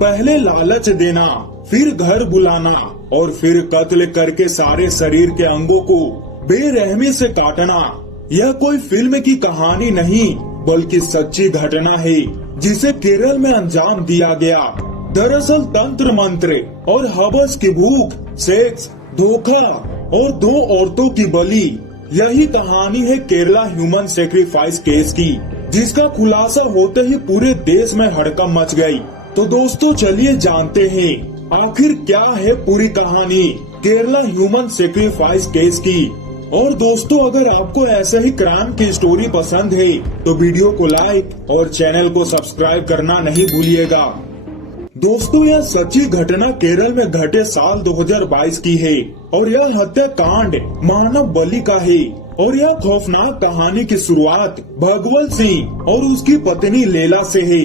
पहले लालच देना, फिर घर बुलाना और फिर कत्ल करके सारे शरीर के अंगों को बेरहमी से काटना। यह कोई फिल्म की कहानी नहीं बल्कि सच्ची घटना है जिसे केरल में अंजाम दिया गया। दरअसल तंत्र मंत्र और हवस की भूख, सेक्स, धोखा और 2 औरतों की बलि, यही कहानी है केरला ह्यूमन सेक्रीफाइस केस की, जिसका खुलासा होते ही पूरे देश में हड़कंप मच गई। तो दोस्तों चलिए जानते हैं आखिर क्या है पूरी कहानी केरला ह्यूमन सेक्रीफाइस केस की। और दोस्तों अगर आपको ऐसे ही क्राइम की स्टोरी पसंद है तो वीडियो को लाइक और चैनल को सब्सक्राइब करना नहीं भूलिएगा। दोस्तों यह सच्ची घटना केरल में घटे साल 2022 की है और यह हत्याकांड मानव बलि का है। और यह खौफनाक कहानी की शुरुआत भगवल सिंह और उसकी पत्नी लेला से है।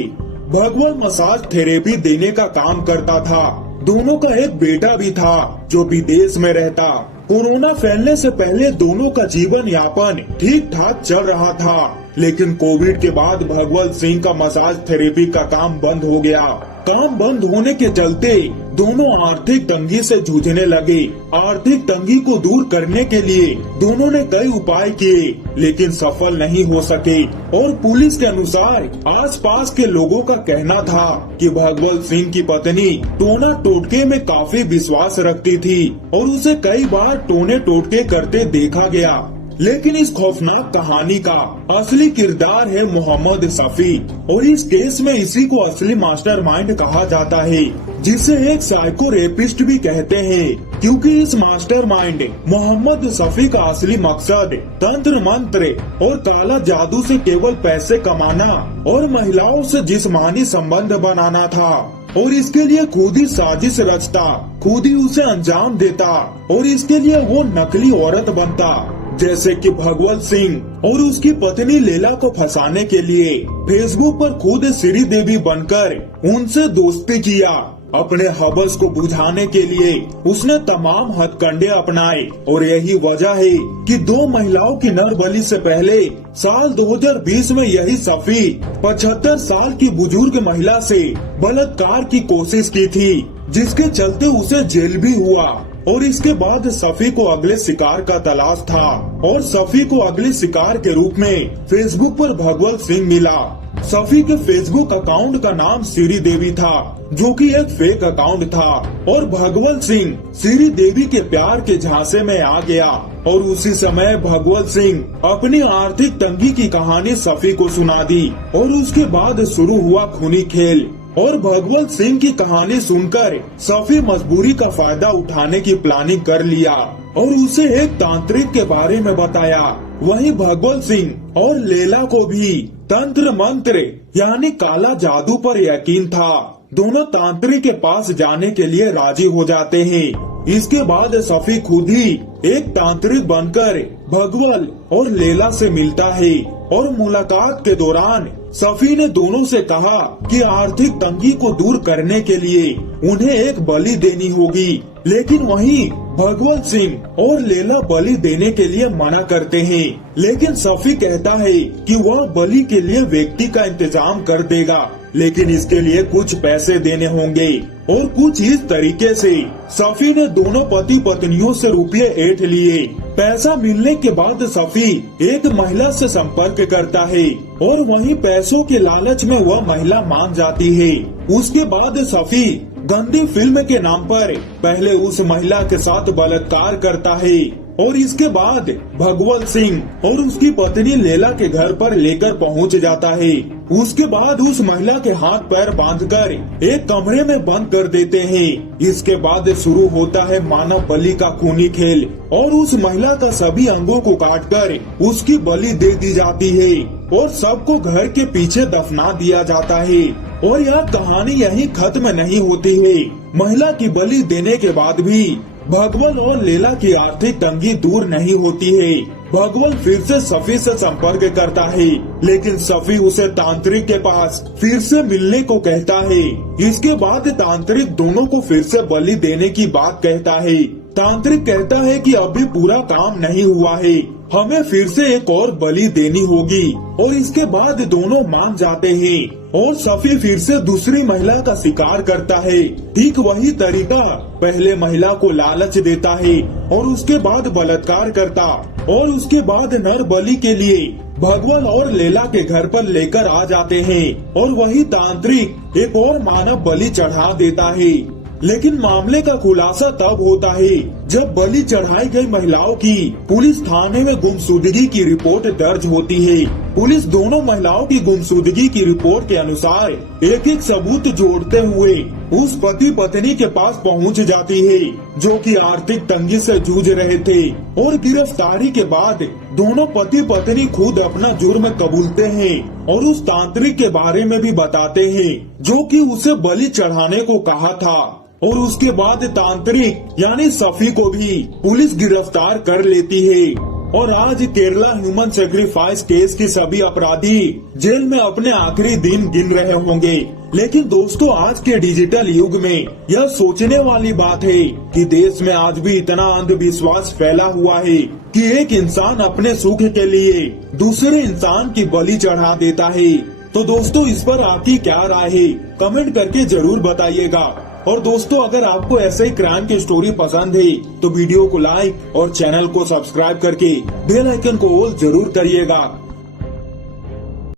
भगवल मसाज थेरेपी देने का काम करता था। दोनों का एक बेटा भी था जो विदेश में रहता। कोरोना फैलने से पहले दोनों का जीवन यापन ठीक ठाक चल रहा था, लेकिन कोविड के बाद भगवल सिंह का मसाज थेरेपी का काम बंद हो गया। काम बंद होने के चलते दोनों आर्थिक तंगी से जूझने लगे। आर्थिक तंगी को दूर करने के लिए दोनों ने कई उपाय किए लेकिन सफल नहीं हो सके। और पुलिस के अनुसार आसपास के लोगों का कहना था कि भगवल सिंह की पत्नी टोना टोटके में काफी विश्वास रखती थी और उसे कई बार टोने टोटके करते देखा गया। लेकिन इस खौफनाक कहानी का असली किरदार है मोहम्मद सफी और इस केस में इसी को असली मास्टरमाइंड कहा जाता है, जिसे एक साइको रेपिस्ट भी कहते हैं, क्योंकि इस मास्टरमाइंड मोहम्मद सफी का असली मकसद तंत्र मंत्र और काला जादू से केवल पैसे कमाना और महिलाओं से जिस्मानी संबंध बनाना था। और इसके लिए खुद ही साजिश रचता, खुद ही उसे अंजाम देता और इसके लिए वो नकली औरत बनता, जैसे कि भगवल सिंह और उसकी पत्नी लेला को फंसाने के लिए फेसबुक पर खुद श्री देवी बनकर उनसे दोस्ती किया। अपने हवस को बुझाने के लिए उसने तमाम हथकंडे अपनाए और यही वजह है कि 2 महिलाओं की नरबली से पहले साल 2020 में यही सफी 75 साल की बुजुर्ग महिला से बलात्कार की कोशिश की थी, जिसके चलते उसे जेल भी हुआ। और इसके बाद सफी को अगले शिकार का तलाश था और सफी को अगले शिकार के रूप में फेसबुक पर भगवल सिंह मिला। सफी के फेसबुक अकाउंट का नाम श्री देवी था, जो कि एक फेक अकाउंट था। और भगवल सिंह श्री देवी के प्यार के झांसे में आ गया और उसी समय भगवल सिंह अपनी आर्थिक तंगी की कहानी सफी को सुना दी और उसके बाद शुरू हुआ खूनी खेल। और भगवल सिंह की कहानी सुनकर सफी मजबूरी का फायदा उठाने की प्लानिंग कर लिया और उसे एक तांत्रिक के बारे में बताया। वहीं भगवल सिंह और लेला को भी तंत्र मंत्र यानी काला जादू पर यकीन था। दोनों तांत्रिक के पास जाने के लिए राजी हो जाते हैं। इसके बाद सफी खुद ही एक तांत्रिक बनकर भगवल और लेला से मिलता है और मुलाकात के दौरान सफी ने दोनों से कहा कि आर्थिक तंगी को दूर करने के लिए उन्हें एक बलि देनी होगी, लेकिन वहीं भगवल सिंह और लेला बलि देने के लिए मना करते हैं। लेकिन सफी कहता है कि वह बलि के लिए व्यक्ति का इंतजाम कर देगा, लेकिन इसके लिए कुछ पैसे देने होंगे। और कुछ इस तरीके से सफी ने दोनों पति पत्नियों से रुपये ऐंठ लिए। पैसा मिलने के बाद सफी एक महिला से संपर्क करता है और वहीं पैसों के लालच में वह महिला मान जाती है। उसके बाद सफी गंदी फिल्म के नाम पर पहले उस महिला के साथ बलात्कार करता है और इसके बाद भगवल सिंह और उसकी पत्नी लेला के घर पर लेकर पहुंच जाता है। उसके बाद उस महिला के हाथ पैर बांधकर एक कमरे में बंद कर देते हैं। इसके बाद शुरू होता है मानव बलि का खूनी खेल और उस महिला का सभी अंगों को काटकर उसकी बलि दे दी जाती है और सबको घर के पीछे दफना दिया जाता है। और यह कहानी यहीं खत्म नहीं होती है। महिला की बलि देने के बाद भी भगवल और लेला की आर्थिक तंगी दूर नहीं होती है। भगवल फिर से सफी से संपर्क करता है, लेकिन सफी उसे तांत्रिक के पास फिर से मिलने को कहता है। इसके बाद तांत्रिक दोनों को फिर से बलि देने की बात कहता है। तांत्रिक कहता है कि अभी पूरा काम नहीं हुआ है हमें फिर से एक और बलि देनी होगी। और इसके बाद दोनों मान जाते हैं और सफी फिर से दूसरी महिला का शिकार करता है। ठीक वही तरीका, पहले महिला को लालच देता है और उसके बाद बलात्कार करता और उसके बाद नर बलि के लिए भगवान और लैला के घर पर लेकर आ जाते हैं और वही तांत्रिक एक और मानव बलि चढ़ा देता है। लेकिन मामले का खुलासा तब होता है जब बलि चढ़ाई गई महिलाओं की पुलिस थाने में गुमशुदगी की रिपोर्ट दर्ज होती है। पुलिस दोनों महिलाओं की गुमशुदगी की रिपोर्ट के अनुसार एक एक सबूत जोड़ते हुए उस पति पत्नी के पास पहुंच जाती है जो कि आर्थिक तंगी से जूझ रहे थे। और गिरफ्तारी के बाद दोनों पति पत्नी खुद अपना जुर्म कबूलते हैं और उस तांत्रिक के बारे में भी बताते हैं जो कि उसे बलि चढ़ाने को कहा था। और उसके बाद तांत्रिक यानी सफी को भी पुलिस गिरफ्तार कर लेती है। और आज केरला ह्यूमन सेक्रीफाइस केस के सभी अपराधी जेल में अपने आखिरी दिन गिन रहे होंगे। लेकिन दोस्तों, आज के डिजिटल युग में यह सोचने वाली बात है कि देश में आज भी इतना अंधविश्वास फैला हुआ है कि एक इंसान अपने सुख के लिए दूसरे इंसान की बलि चढ़ा देता है। तो दोस्तों, इस पर आपकी क्या राय है, कमेंट करके जरूर बताइएगा। और दोस्तों, अगर आपको ऐसे ही क्राइम की स्टोरी पसंद है तो वीडियो को लाइक और चैनल को सब्सक्राइब करके बेल आइकन को ऑल जरूर करिएगा।